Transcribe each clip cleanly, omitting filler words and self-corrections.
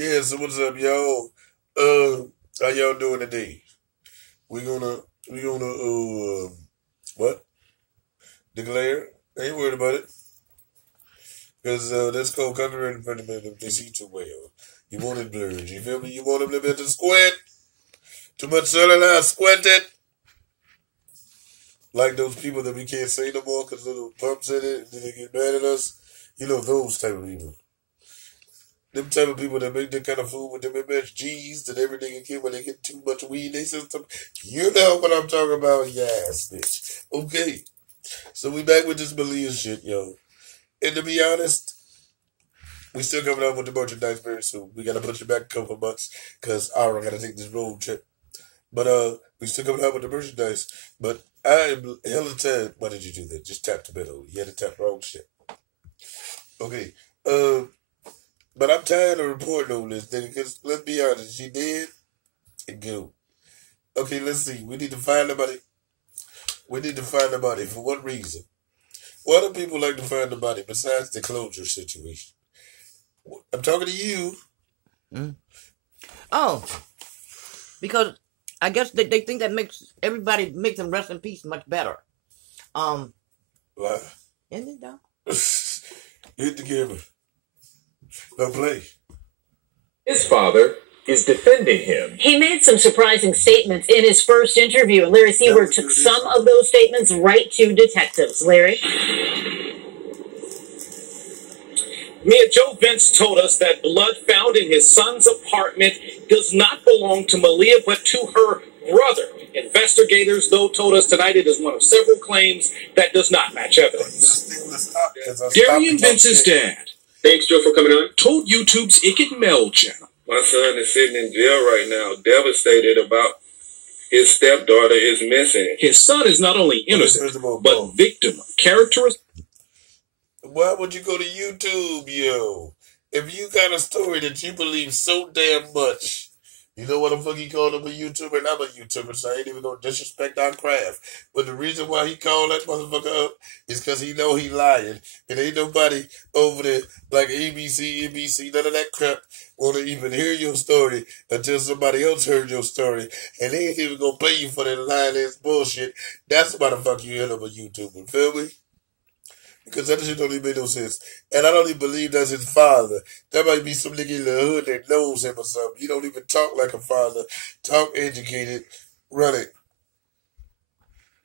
Yeah, so what's up, y'all? How y'all doing today? We gonna what? Declare? I ain't worried about it. Because that's called copyright infringement if they see too well. You want it blurred, you feel me? You want them to be able to squint. Too much cellulite squinted. Like those people that we can't say no more because little pumps in it and then they get mad at us. You know, those type of people. Them type of people that make that kind of food with them MSGs and everything again when they get too much weed in their system. You know what I'm talking about, yes, bitch. Okay. So we back with this Malia shit, yo. And to be honest, we still coming out with the merchandise very soon. We gotta put you back a couple of months because I gotta take this road trip. But we still coming out with the merchandise. But I am hella tired. Why did you do that? Just tap the middle. You had to tap the wrong shit. Okay. But I'm tired of reporting on this nigga because let's be honest, she did and go. Okay, let's see. We need to find the body. We need to find the body. For what reason? Why do people like to find the body besides the closure situation? I'm talking to you. Mm. Oh, because I guess they think that makes them rest in peace much better. Why? Isn't it though? Hit the camera. Now play. His father is defending him. He made some surprising statements in his first interview, and Larry Seward took some of those statements right to detectives. Larry? Joe Vence told us that blood found in his son's apartment does not belong to Malia, but to her brother. Investigators, though, told us tonight it is one of several claims that does not match evidence. Darian Vence's dad, thanks, Joe, for coming on, told YouTube's tkillmelly channel. My son is sitting in jail right now, devastated about his stepdaughter is missing. His son is not only innocent, but victim of characteristics. Why would you go to YouTube, yo? If you got a story that you believe so damn much, you know what the fuck he called him a YouTuber? And I'm a YouTuber, so I ain't even gonna disrespect our craft. But the reason why he called that motherfucker up is because he know he lying. And ain't nobody over there like ABC, NBC, none of that crap want to even hear your story until somebody else heard your story. And they ain't even gonna pay you for that lying ass bullshit. That's why the fuck you hit him a YouTuber, feel me? Because that shit don't even make no sense. And I don't even believe that's his father. That might be some nigga in the hood that knows him or something. You don't even talk like a father. Talk educated. Run it.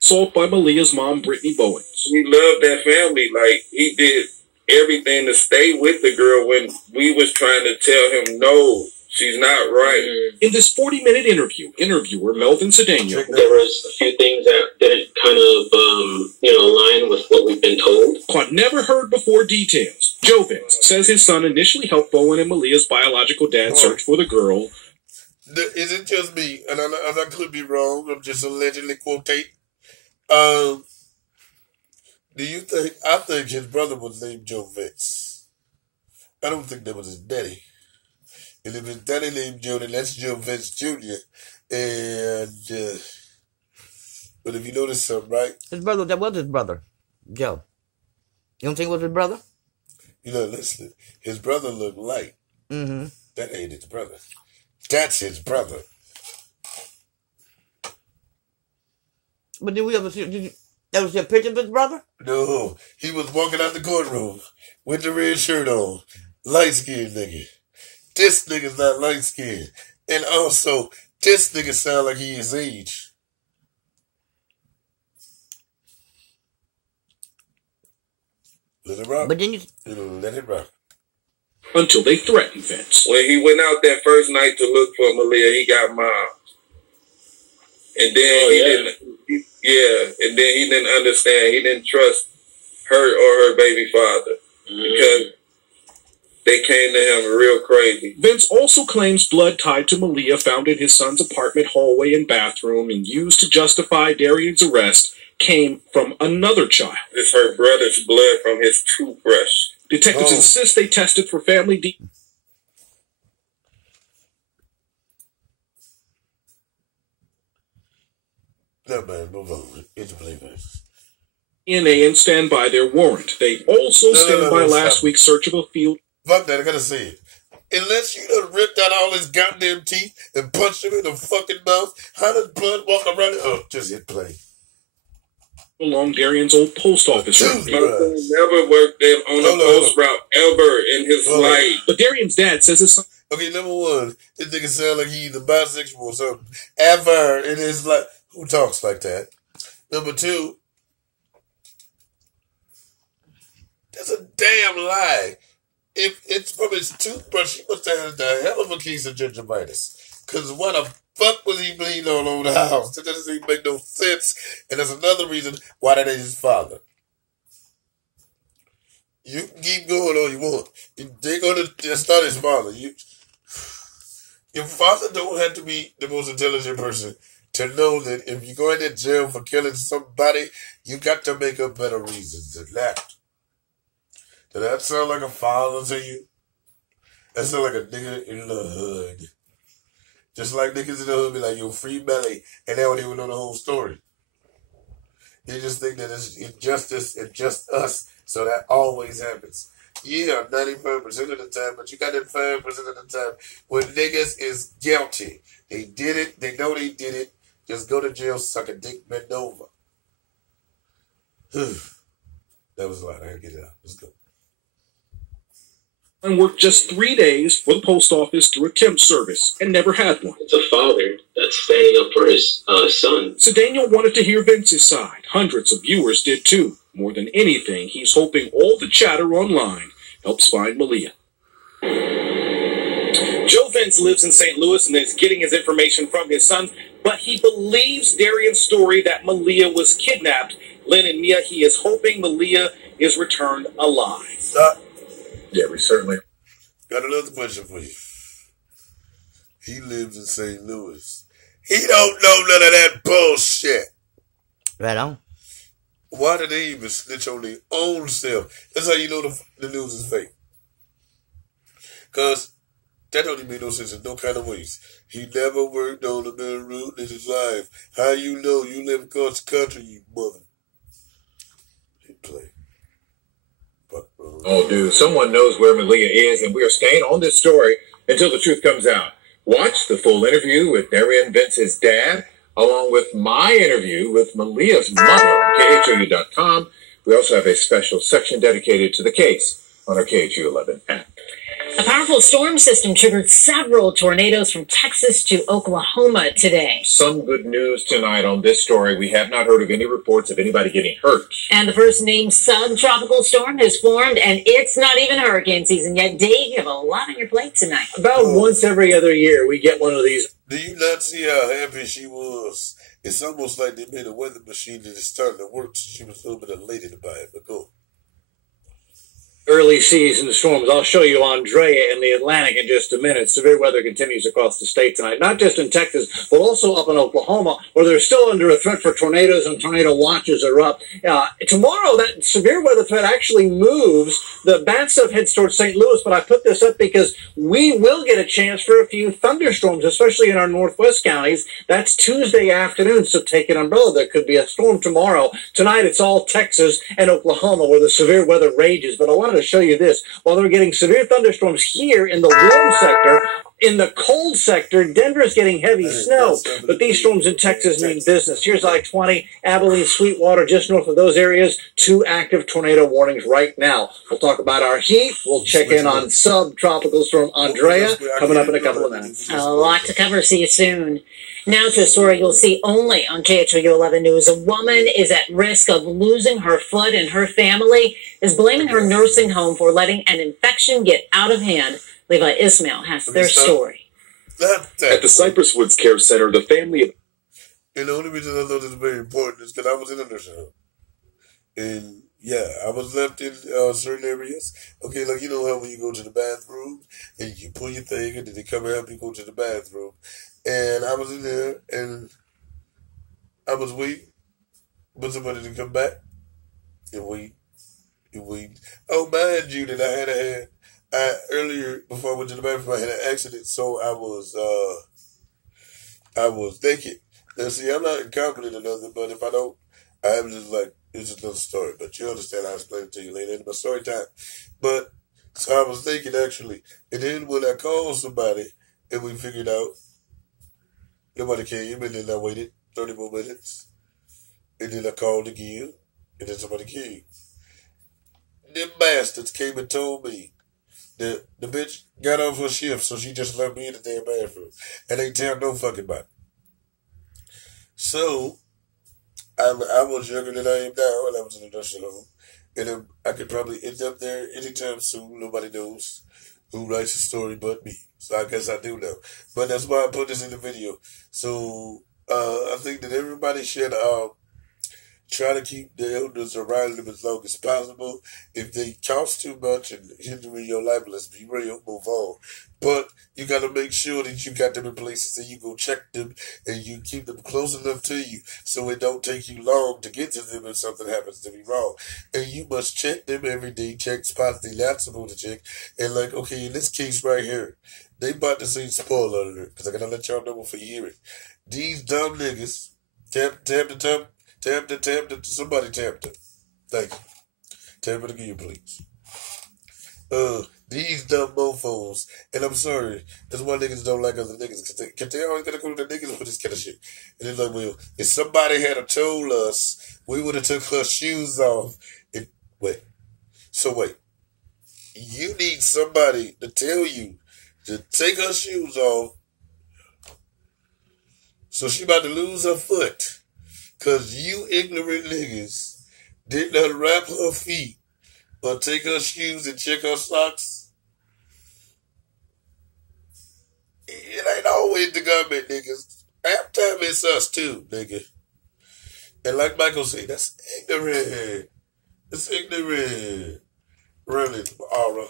Assault by Malia's mom, Brittany Bowens. He loved that family. Like, he did everything to stay with the girl when we was trying to tell him, no, she's not right. In this 40-minute interview, interviewer Melvin Cedeno. There was a few things that didn't kind of, align with what we've been told. Caught never heard before details. Joe Vence says his son initially helped Bowen and Malia's biological dad search for the girl. Is it just me? And I could be wrong. I'm just allegedly quotate. Do you think? I think his brother was named Joe Vence. I don't think that was his daddy. And if his daddy named Joe, then that's Joe Vence Jr. And but if you notice something, right? His brother, that was his brother, Joe. You don't think it was his brother? You know, listen, his brother looked light. Mm-hmm. That ain't his brother. That's his brother. But did we ever see, that was a picture of his brother? No, he was walking out the courtroom with the red shirt on. Light-skinned nigga. This nigga's not light-skinned. And also, this nigga sound like he his age. Let it rock. But then let it rock. Until they threatened Vence. When he went out that first night to look for Malia, he got mobbed. And then and then he didn't understand. He didn't trust her or her baby father because they came to him real crazy. Vence also claims blood tied to Malia found in his son's apartment hallway and bathroom and used to justify Darian's arrest came from another child. It's her brother's blood from his toothbrush. Detectives insist they tested for family No, man, move on. It's a playface. DNA and stand by their warrant. They also stand by last week's search of a field. Fuck that, I gotta say it. Unless you done ripped out all his goddamn teeth and punched him in the fucking mouth, how does blood walk around it? Oh, just hit play. Along Darian's old post office route. Never worked there on a post route ever in his life. But Darian's dad says his son. Okay, number one, this nigga sound like he's either bisexual or something. Ever in his life. Who talks like that? Number two, that's a damn lie. If it's from his toothbrush, he must have had a hell of a case of gingivitis. Because what the fuck was he bleeding all over the house? That doesn't even make no sense. And that's another reason why that ain't his father. You can keep going all you want. They're going to, that's not his father. Your father don't have to be the most intelligent person to know that if you're going to jail for killing somebody, you got to make up better reasons than that. Does that sound like a father to you? That sound like a nigga in the hood. Just like niggas in the hood be like, yo, free belly, and they don't even know the whole story. They just think that it's injustice and just us, so that always happens. Yeah, 95% of the time, but you got that 5% of the time when niggas is guilty. They did it, they know they did it, just go to jail, suck a dick, bend over. That was a lot, I gotta get it out, let's go. And worked just 3 days for the post office through a temp service and never had one. It's a father that's standing up for his son. So Daniel wanted to hear Vince's side. Hundreds of viewers did too. More than anything, he's hoping all the chatter online helps find Malia. Joe Vence lives in St. Louis and is getting his information from his son, but he believes Darian's story that Malia was kidnapped. Lynn and Mia, he is hoping Malia is returned alive. Yeah, we certainly. Got another question for you. He lives in St. Louis. He don't know none of that bullshit. Right on. Why did they even snitch on their own self? That's how you know the news is fake. Because that don't even make no sense in no kind of ways. He never worked on a main route in his life. How you know you live across the country, you mother? He play. Oh, dude, someone knows where Malia is, and we are staying on this story until the truth comes out. Watch the full interview with Darian Vence's dad, along with my interview with Malia's mother on KHOU.com. We also have a special section dedicated to the case on our KHU 11 app. A powerful storm system triggered several tornadoes from Texas to Oklahoma today. Some good news tonight on this story. We have not heard of any reports of anybody getting hurt. And the first named subtropical storm has formed, and it's not even hurricane season yet. Dave, you have a lot on your plate tonight. About once every other year, we get one of these. Do you not see how happy she was? It's almost like they made a weather machine that is starting to work, so she was a little bit elated about it. But go. Early season storms. I'll show you Andrea in the Atlantic in just a minute. Severe weather continues across the state tonight, not just in Texas, but also up in Oklahoma, where they're still under a threat for tornadoes and tornado watches are up. Tomorrow, that severe weather threat actually moves. The bad stuff heads towards St. Louis, but I put this up because we will get a chance for a few thunderstorms, especially in our northwest counties. That's Tuesday afternoon, so take an umbrella. There could be a storm tomorrow. Tonight, it's all Texas and Oklahoma where the severe weather rages, but I wanted to show you this. While they're getting severe thunderstorms here in the warm sector, in the cold sector, Denver's getting heavy snow, but these storms in Texas mean business. Here's I-20, Abilene, Sweetwater, just north of those areas, 2 active tornado warnings right now. We'll talk about our heat. We'll check in on subtropical storm Andrea coming up in a couple of minutes. A lot to cover. See you soon. Now to a story you'll see only on KHOU 11 News. A woman is at risk of losing her foot, and her family is blaming her nursing home for letting an infection get out of hand. Levi Ismail has their story. At the Cypress Woods Care Center, the family... And the only reason I know this is very important is because I was in a nursing home. And, yeah, I was left in certain areas. Okay, like, you know how when you go to the bathroom and you pull your thing and then they come and help you go to the bathroom. And I was in there, and I was waiting for somebody to come back, and wait. Oh, mind you, that earlier, before I went to the bathroom, I had an accident, so I was naked. Now, see, I'm not incompetent or nothing, but if I don't, I'm just like, it's just another story. But you understand, I'll explain it to you later in my story time. But So I was thinking, actually. And then when I called somebody and we figured out nobody came, and then I waited 30 more minutes. And then I called again, and then somebody came. Them bastards came and told me that the bitch got off her shift, so she just left me in the damn bathroom. And ain't tell no fucking body. So, I was younger than I am now, and I was in a nursing home. And I could probably end up there anytime soon. Nobody knows who writes the story but me. So I guess I do know. But that's why I put this in the video. So, I think that everybody should try to keep the elders around them as long as possible. If they cost too much and hinder your life, let's be real, move on. But you got to make sure that you got them in places that you go check them and you keep them close enough to you so it don't take you long to get to them if something happens to be wrong. And you must check them every day, check spots they not supposed to check. And like, okay, in this case right here, they about to say spoiler alert because I got to let y'all know before you hear it. These dumb niggas, somebody tapped it. Thank you. Tap it again, please. These dumb mofos, and I'm sorry, that's why niggas don't like other niggas, because they always gotta go to the niggas for this kind of shit. And they're like, well, if somebody had told us, we would have took her shoes off. Wait. You need somebody to tell you to take her shoes off, so she about to lose her foot. Because you ignorant niggas did not wrap her feet or take her shoes and check her socks. It ain't always the government, niggas. Half time it's us too, nigga. And like Michael said, that's ignorant. It's ignorant. Really, Aura.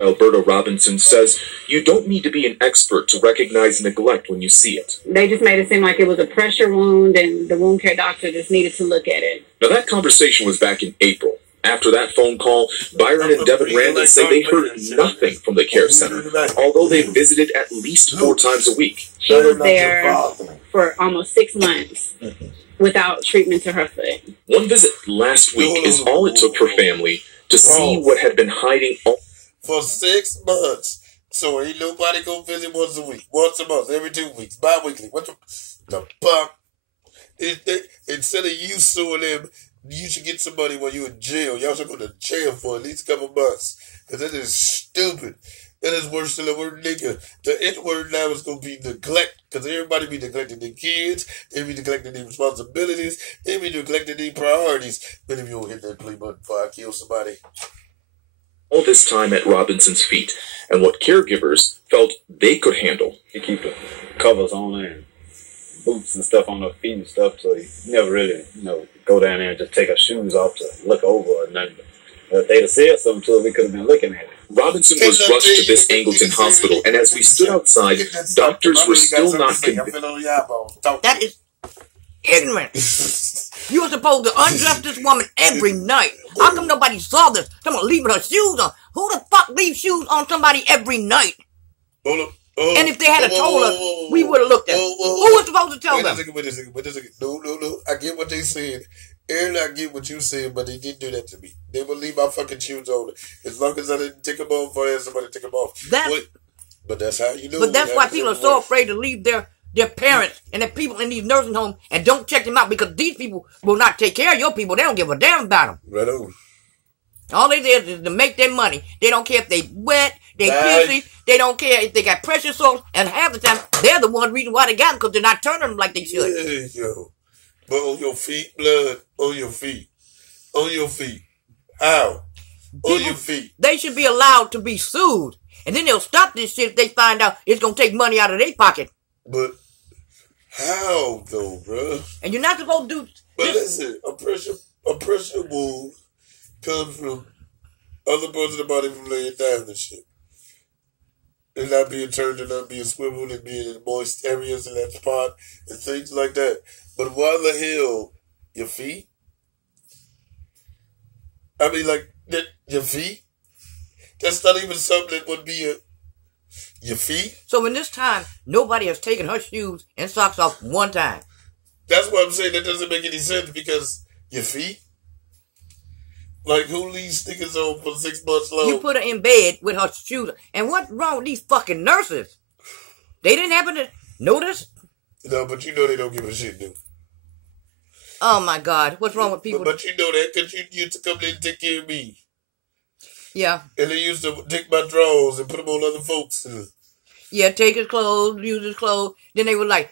Alberta Robinson says you don't need to be an expert to recognize neglect when you see it. They just made it seem like it was a pressure wound and the wound care doctor just needed to look at it. Now that conversation was back in April. After that phone call, Byron and Devin Randall say they heard nothing from the care center, although they visited at least 4 times a week. She was there for almost 6 months without treatment to her foot. One visit last week is all it took for family to see what had been hiding all for 6 months. So ain't nobody gonna visit once a week, once a month, every 2 weeks, bi-weekly. What the fuck? Instead of you suing them, you should get somebody while you're in jail. Y'all should go to jail for at least a couple months. Because that is stupid. That is worse than the word nigga. The N-word now is going to be neglect. Because everybody be neglecting their kids. They be neglecting their responsibilities. They be neglecting their priorities. But if you don't hit that play button before I kill somebody. All this time at Robinson's feet, and what caregivers felt they could handle. You keep the covers on and boots and stuff on her feet and stuff, so you never really, go down there and just take her shoes off to look over or nothing. If they'd have said something to her, we could have been looking at it. Robinson was rushed to this Angleton hospital, and as we stood outside, doctors were still not convinced. That is ignorant. You were supposed to undress this woman every night. How come nobody saw this? Someone leaving her shoes on. Who the fuck leaves shoes on somebody every night? Hold up. And if they had told us, we would have looked at it. Who was supposed to tell them? Wait a second. No. I get what they said. And I get what you said, but they didn't do that to me. They would leave my fucking shoes on. As long as I didn't take them off, I had somebody take them off. But that's how you know. But that's why people are so afraid to leave their parents and the people in these nursing homes and don't check them out, because these people will not take care of your people. They don't give a damn about them. Right on. All they did is to make their money. They don't care if they wet, they pissy, they don't care if they got pressure sores, and half the time, they're the one reason why they got them, because they're not turning them like they should. Yeah, yo. But on your feet, blood, on your feet. On your feet. How? On your feet. They should be allowed to be sued. And then they'll stop this shit if they find out it's going to take money out of their pocket. But how, though, bro? And you're not supposed to do... But listen, a pressure wound comes from other parts of the body from laying down and shit. And not being turned and not being swiveled and being in moist areas in that spot and things like that. But why the hell your feet? I mean, like, your feet? That's not even something that would be your feet? So in this time, nobody has taken her shoes and socks off one time. That's what I'm saying. That doesn't make any sense, because your feet? Like, who leaves sneakers on for 6 months long? You put her in bed with her shoes. And what's wrong with these fucking nurses? They didn't happen to notice? No, but you know they don't give a shit, dude. Oh, my God. What's wrong with people? But you know that because you used to come in and take care of me. Yeah. And they used to take my drawers and put them on other folks. Yeah, take his clothes, use his clothes. Then they were like,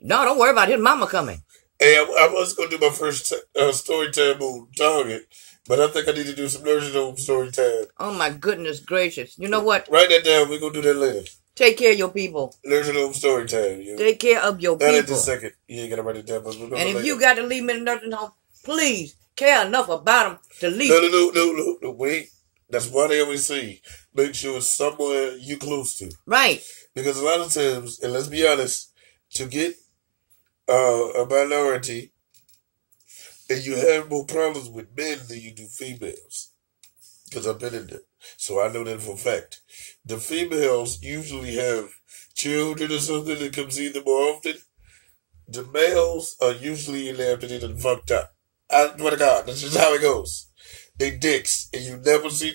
no, don't worry about it. His mama coming. Hey, I was going to do my first story time on Target, but I think I need to do some nursing home story time. Oh, my goodness gracious. You know what? Write that down. We're going to do that later. Take care of your people. Nursing home story time. You know? Take care of your people. Not at this second. You ain't got to write it down. But and if you got to leave them in the nursing home, please care enough about them to leave. No, wait. That's why they always say, make sure it's somewhere you close to. Right. Because a lot of times, and let's be honest, to get a minority, and you have more problems with men than you do females. Because I've been in there. So I know that for a fact. The females usually have children or something that come see them more often. The males are usually in there after they done fucked up. I swear to God, that's just how it goes. They dicks, and you never see,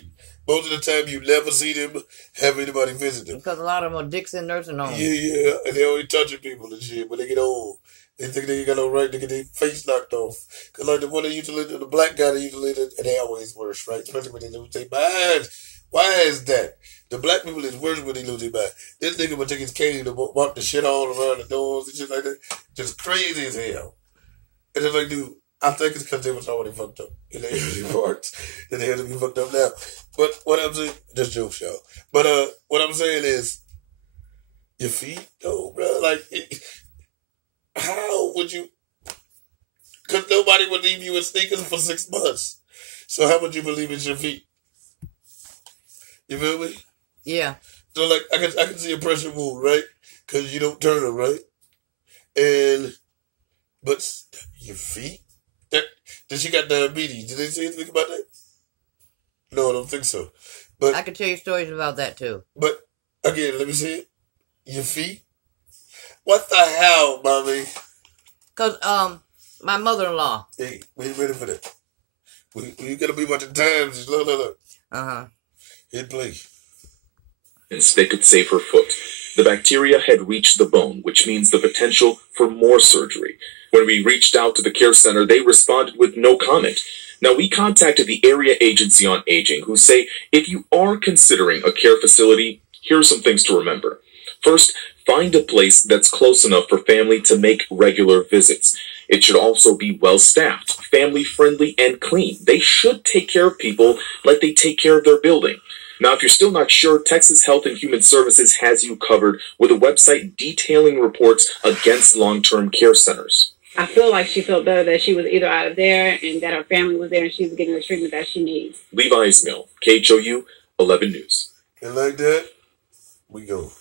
most of the time you never see them have anybody visit them. Because a lot of them are dicks in nursing homes. Yeah, and they always touching people and shit. When they get old, they think they ain't got no right to get their face knocked off. Because like the one that used to live, the black guy that used to live, and they always worse, right? Especially when they lose their mind. Why is that? The black people is worse when they lose their mind. This nigga would take his cane to walk the shit all around the doors and shit like that. Just crazy as hell. And it's like, dude, I think it's because they was already fucked up in the early parts. And they had to be fucked up now. But what I'm saying, just jokes, y'all. But what I'm saying is, your feet, though, bro. Like, how would you? Because nobody would leave you in sneakers for 6 months. So how would you believe it's your feet? You feel me? Yeah. So like, I can see a pressure wound, right? Because you don't turn them, right? But your feet? That she got diabetes. Did they say anything about that? No, I don't think so. But I could tell you stories about that too. But again, let me see it. Your feet? What the hell, mommy? Cause my mother-in-law. Hey, we ain't ready for that. We gotta be watching times. Look. Hit play. They could save her foot. The bacteria had reached the bone, which means the potential for more surgery. When we reached out to the care center, they responded with no comment. Now, we contacted the Area Agency on Aging, who say if you are considering a care facility, here are some things to remember. First, find a place that's close enough for family to make regular visits. It should also be well-staffed, family-friendly, and clean. They should take care of people like they take care of their building. Now, if you're still not sure, Texas Health and Human Services has you covered with a website detailing reports against long-term care centers. I feel like she felt better that she was either out of there and that her family was there and she was getting the treatment that she needs. Levi's Mill, KHOU 11 News. And like that, we go.